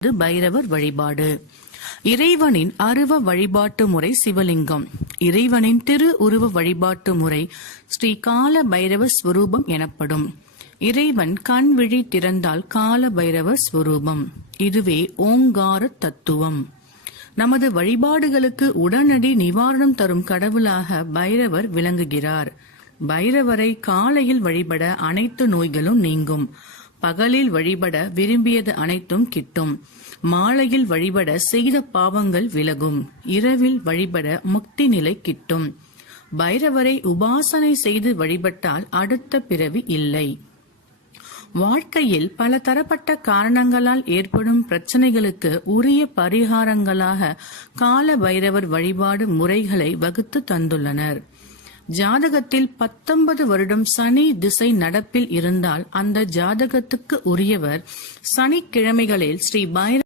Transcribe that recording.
பைரவர் வழிபாடு. இறைவனின் அருவ வழிபாட்டு முறை சிவலிங்கம். இறைவனின் திரு உருவ வழிபாட்டு முறை ஸ்ரீ கால பைரவ ஸ்வரூபம் எனப்படும். இறைவன் கண் விழி திறந்தால் கால பைரவ ஸ்வரூபம். இதுவே ஓங்கார தத்துவம். நமது வழிபாடுகளுக்கு உடனடி நிவாரணம் தரும் கடவுளாக பைரவர் விளங்குகிறார். பைரவரை காலையில் வழிபட அனைத்து நோய்களும் நீங்கும். பகலில் வழிபட விரும்பியது அனைத்தும் கிட்டும். மாலையில் வழிபட செய்த பாவங்கள் விலகும். இரவில் வழிபட முக்தி நிலை கிட்டும். பைரவரை உபாசனை செய்து வழிபட்டால் அடுத்த பிறவி இல்லை. வாழ்க்கையில் பல தரப்பட்ட காரணங்களால் ஏற்படும் பிரச்சனைகளுக்கு உரிய பரிகாரங்களாக கால பைரவர் வழிபாடு முறைகளை வகுத்து தந்துள்ளனர். ஜாதகத்தில் 19 வருடம் சனி திசை நடப்பில் இருந்தால் அந்த ஜாதகத்துக்கு உரியவர் சனிக்கிழமைகளில் ஸ்ரீ பைரவர்